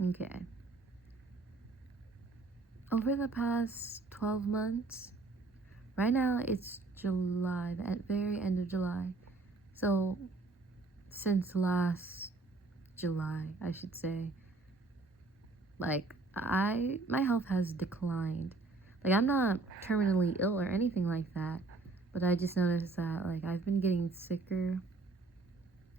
Okay. Over the past 12 months, right now it's July, the very end of July. So, since last July, I should say, like, my health has declined. Like, I'm not terminally ill or anything like that, but I just noticed that, like, I've been getting sicker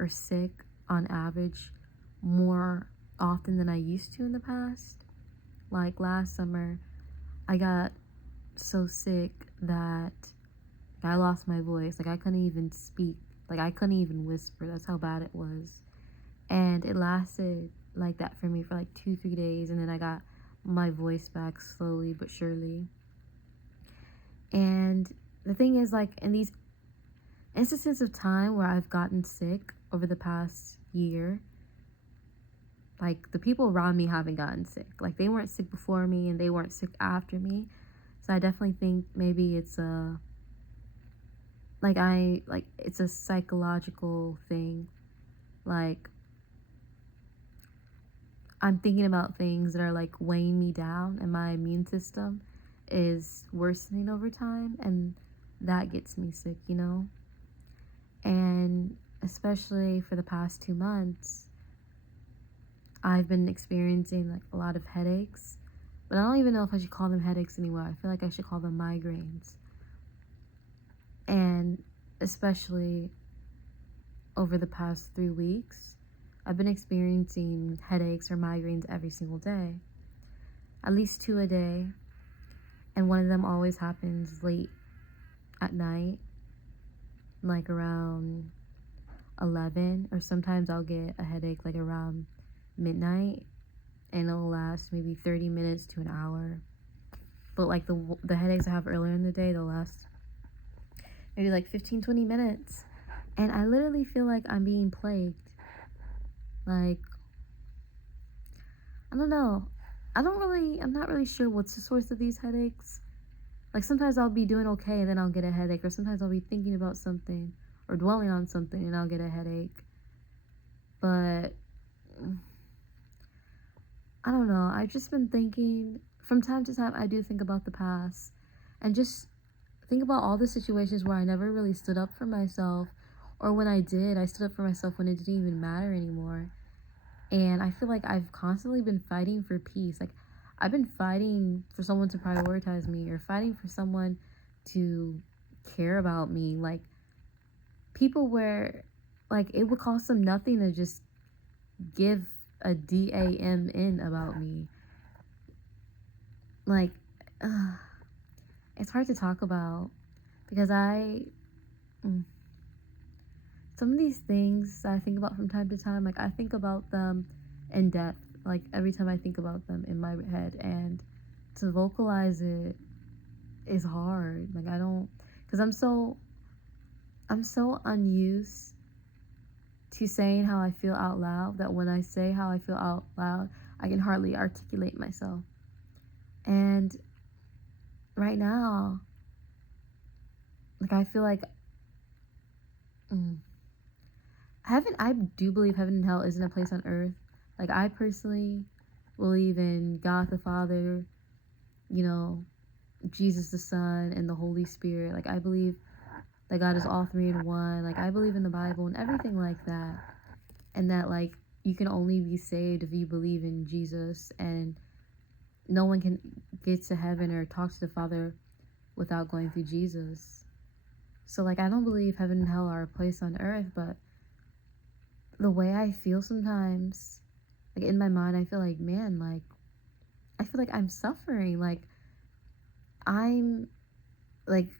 or sick on average more often than I used to in the past. Like, last summer, I got so sick that I lost my voice. Like, I couldn't even speak. Like, I couldn't even whisper. That's how bad it was. And it lasted like that for me for like 2-3 days, and then I got my voice back slowly but surely. And the thing is, like, in these instances of time where I've gotten sick over the past year, like, the people around me haven't gotten sick. Like, they weren't sick before me and they weren't sick after me. So I definitely think maybe it's a it's a psychological thing. Like, I'm thinking about things that are like weighing me down, and my immune system is worsening over time, and that gets me sick, you know? And especially for the past 2 months, I've been experiencing like a lot of headaches, but I don't even know if I should call them headaches anymore. I feel like I should call them migraines. And especially over the past 3 weeks, I've been experiencing headaches or migraines every single day, at least 2 a day, and one of them always happens late at night, like around 11, or sometimes I'll get a headache like around midnight, and it'll last maybe 30 minutes to an hour. But like the headaches I have earlier in the day, they'll last maybe like 15-20 minutes, and I literally feel like I'm being plagued. Like, I don't know. I'm not really sure what's the source of these headaches. Like, sometimes I'll be doing okay and then I'll get a headache, or sometimes I'll be thinking about something or dwelling on something and I'll get a headache. But I don't know. I've just been thinking from time to time. I do think about the past and just think about all the situations where I never really stood up for myself, or when I did, I stood up for myself when it didn't even matter anymore. And I feel like I've constantly been fighting for peace. Like, I've been fighting for someone to prioritize me, or fighting for someone to care about me. Like, people where, like, it would cost them nothing to just give a DAMN about me. Like, it's hard to talk about because some of these things I think about from time to time, like, I think about them in depth, like, every time I think about them in my head, and to vocalize it is hard. Like, I don't, because I'm so unused to saying how I feel out loud, that when I say how I feel out loud, I can hardly articulate myself. And right now, like, I feel like heaven, I do believe heaven and hell isn't a place on earth. Like, I personally believe in God the Father, you know, Jesus the Son, and the Holy Spirit. Like, I believe that God is all three in one. Like, I believe in the Bible and everything like that. And that, like, you can only be saved if you believe in Jesus, and no one can get to heaven or talk to the Father without going through Jesus. So, like, I don't believe heaven and hell are a place on earth, but the way I feel sometimes, like, in my mind, I feel like, man, like, I feel like I'm suffering. Like, I'm, like,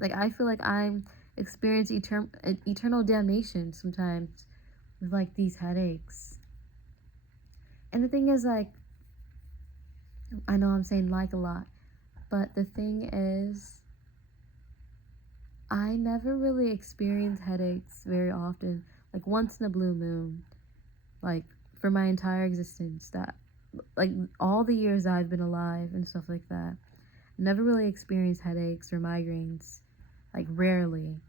I feel like I'm experiencing eternal damnation sometimes with, like, these headaches. And the thing is, like, I know I'm saying like a lot, but the thing is, I never really experienced headaches very often, like once in a blue moon, like, for my entire existence, that, like, all the years I've been alive and stuff like that, never really experienced headaches or migraines, like, rarely.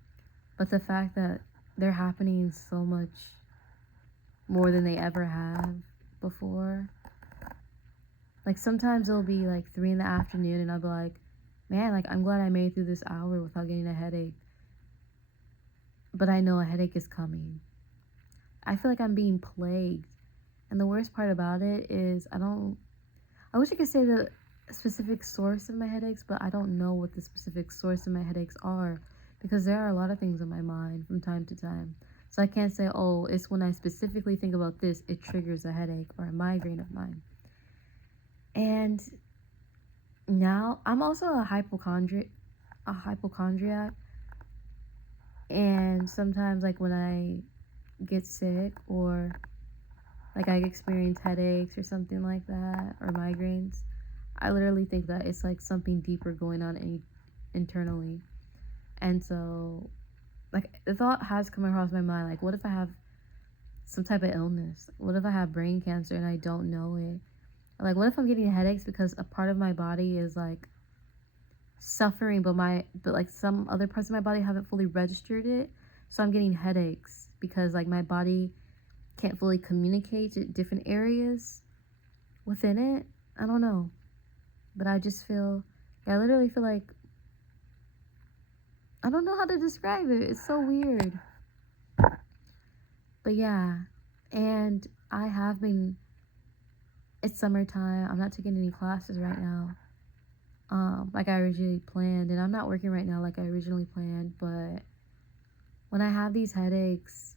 But the fact that they're happening so much more than they ever have before. Like sometimes it'll be like 3 in the afternoon and I'll be like, man, like I'm glad I made it through this hour without getting a headache. But I know a headache is coming. I feel like I'm being plagued. And the worst part about it is I wish I could say the specific source of my headaches, but I don't know what the specific source of my headaches are because there are a lot of things in my mind from time to time. So I can't say, oh, it's when I specifically think about this, it triggers a headache or a migraine of mine. And now I'm also a hypochondriac. And sometimes like when I get sick or like I experience headaches or something like that or migraines, I literally think that it's like something deeper going on internally. And so like the thought has come across my mind, like what if I have some type of illness? What if I have brain cancer and I don't know it? Or like what if I'm getting headaches because a part of my body is like suffering but like some other parts of my body haven't fully registered it, so I'm getting headaches because like my body can't fully communicate to different areas within it. I don't know, but I literally feel like I don't know how to describe it. It's so weird. But yeah, and it's summertime. I'm not taking any classes right now. Like I originally planned, and I'm not working right now like I originally planned, but when I have these headaches,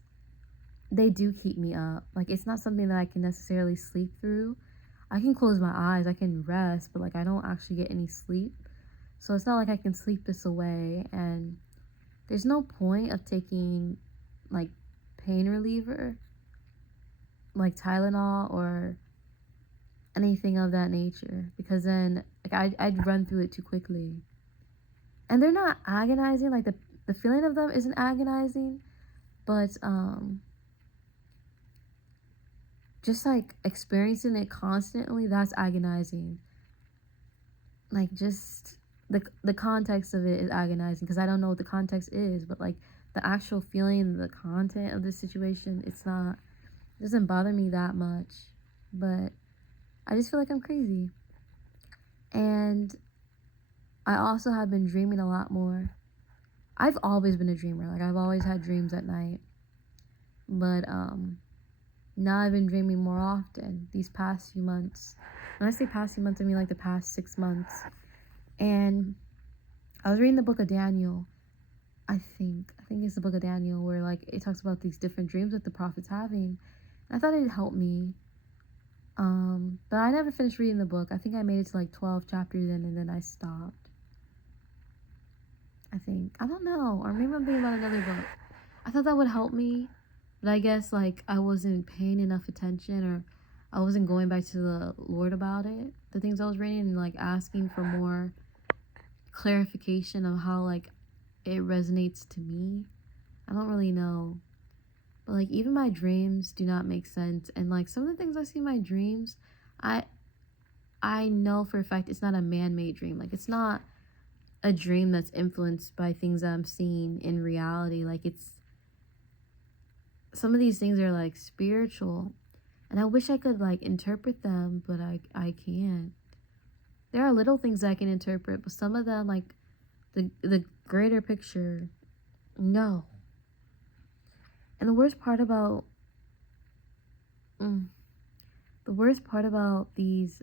they do keep me up. Like it's not something that I can necessarily sleep through. I can close my eyes, I can rest, but like I don't actually get any sleep. So it's not like I can sleep this away, and there's no point of taking like pain reliever, like Tylenol or anything of that nature, because then like I'd run through it too quickly. And they're not agonizing, like the feeling of them isn't agonizing, but just like experiencing it constantly, that's agonizing. Like just the context of it is agonizing because I don't know what the context is, but like the actual feeling, the content of the situation, it doesn't bother me that much, but I just feel like I'm crazy. And I also have been dreaming a lot more. I've always been a dreamer. Like I've always had dreams at night. But now I've been dreaming more often these past few months. When I say past few months, I mean like the past 6 months. And I was reading the book of Daniel. I think it's the book of Daniel where like it talks about these different dreams that the prophet's having. And I thought it'd help me. But I never finished reading the book. I think I made it to like 12 chapters in and then I stopped. I don't know, or maybe I'm thinking about another book. I thought that would help me, but I guess like I wasn't paying enough attention, or I wasn't going back to the Lord about it, the things I was reading, and like asking for more clarification of how like it resonates to me. I don't really know, but like even my dreams do not make sense, and like some of the things I see in my dreams, I know for a fact it's not a man-made dream. Like it's not a dream that's influenced by things that I'm seeing in reality. Like some of these things are like spiritual, and I wish I could like interpret them, but I can't. There are little things I can interpret, but some of them, like the greater picture, no. And the worst part about these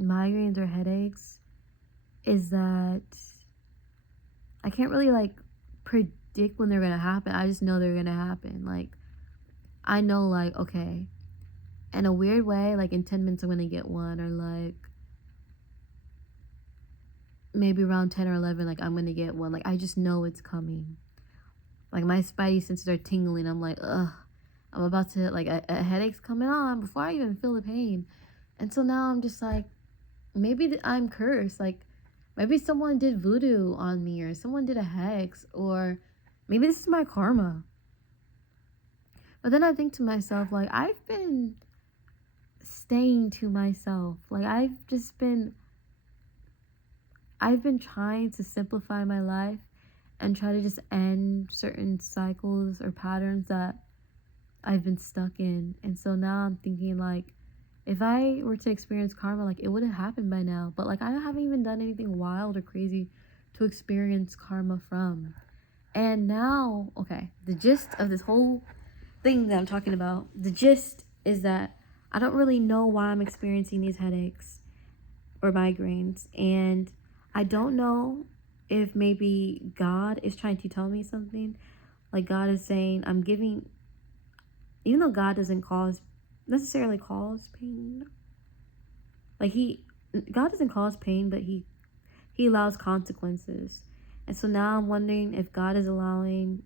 migraines or headaches is that I can't really like predict when they're gonna happen. I just know they're gonna happen. Like I know, like, okay, in a weird way, like in 10 minutes I'm gonna get one, or like maybe around 10 or 11, like I'm gonna get one. Like I just know it's coming. Like my spidey senses are tingling. I'm like, ugh, I'm about to, like a headache's coming on before I even feel the pain. And so now I'm just like, maybe I'm cursed. Like maybe someone did voodoo on me, or someone did a hex, or maybe this is my karma. But then I think to myself, like, I've been staying to myself. Like I've been trying to simplify my life and try to just end certain cycles or patterns that I've been stuck in. And so now I'm thinking like, if I were to experience karma, like it would have happened by now. But like I haven't even done anything wild or crazy to experience karma from. And now, okay, the gist of this whole thing that I'm talking about, the gist is that I don't really know why I'm experiencing these headaches or migraines. And I don't know if maybe God is trying to tell me something. Like God is saying, I'm giving, even though God doesn't necessarily cause pain, like God doesn't cause pain, but he allows consequences. And so now I'm wondering if God is allowing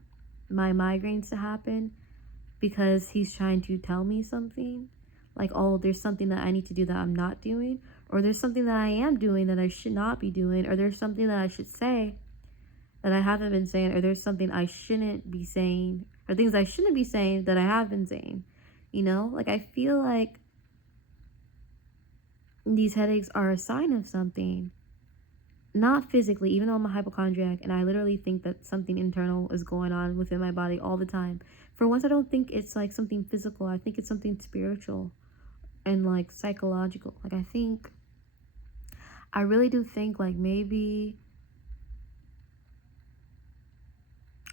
my migraines to happen because he's trying to tell me something. Like, oh, there's something that I need to do that I'm not doing, or there's something that I am doing that I should not be doing, or there's something that I should say that I haven't been saying, or there's something I shouldn't be saying, or things I shouldn't be saying that I have been saying. You know, like I feel like these headaches are a sign of something. Not physically, even though I'm a hypochondriac and I literally think that something internal is going on within my body all the time. For once, I don't think it's like something physical. I think it's something spiritual and like psychological. Like I really do think like maybe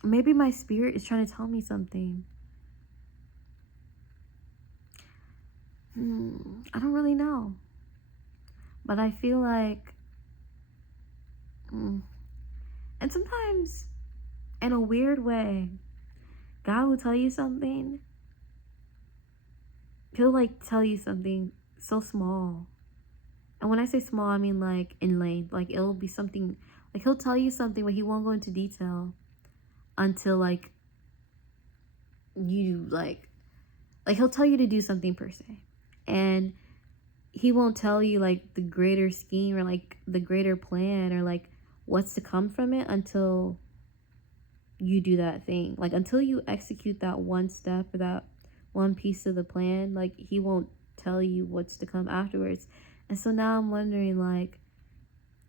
my spirit is trying to tell me something. I don't really know. But I feel like, and sometimes in a weird way, God will tell you something. He'll like tell you something so small. And when I say small, I mean like in length. Like it'll be something, like he'll tell you something, but he won't go into detail until like you like he'll tell you to do something per se. And he won't tell you like the greater scheme or like the greater plan or like what's to come from it until you do that thing. Like until you execute that one step or that one piece of the plan, like he won't tell you what's to come afterwards. And so now I'm wondering, like,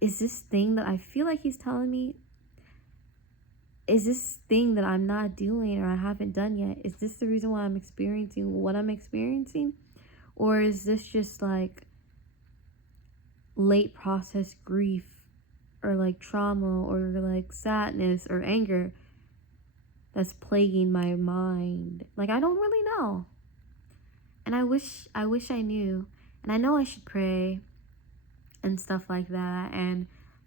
is this thing that I feel like he's telling me, is this thing that I'm not doing or I haven't done yet, is this the reason why I'm experiencing what I'm experiencing? Or is this just like late process grief or like trauma or like sadness or anger that's plaguing my mind? Like I don't really know. And I wish I knew. And I know I should pray and stuff like that and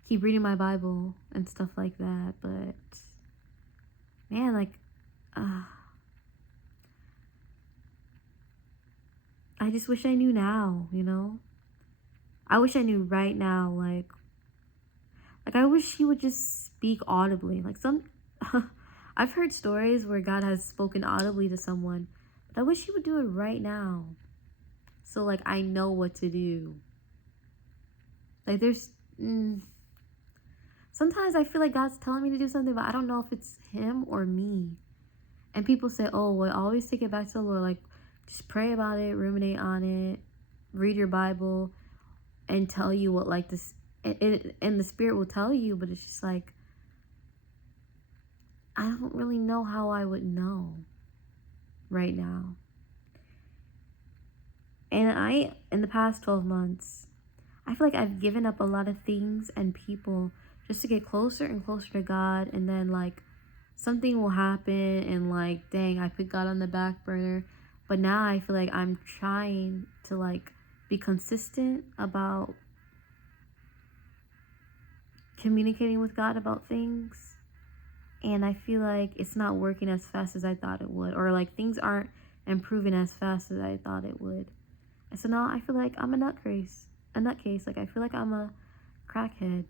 keep reading my Bible and stuff like that, but man, like I just wish I knew now, you know? I wish I knew right now, like I wish he would just speak audibly. Like some I've heard stories where God has spoken audibly to someone, but I wish he would do it right now. So like I know what to do. Like there's sometimes I feel like God's telling me to do something, but I don't know if it's him or me. And people say, oh, well, always take it back to the Lord. Like, just pray about it, ruminate on it, read your Bible, and tell you what, like, this, and the Spirit will tell you, but it's just like, I don't really know how I would know right now. And in the past 12 months, I feel like I've given up a lot of things and people just to get closer and closer to God. And then like something will happen and like, dang, I put God on the back burner. But now I feel like I'm trying to like be consistent about communicating with God about things. And I feel like it's not working as fast as I thought it would. Or like things aren't improving as fast as I thought it would. And so now I feel like I'm a nutcase. Like I feel like I'm a crackhead.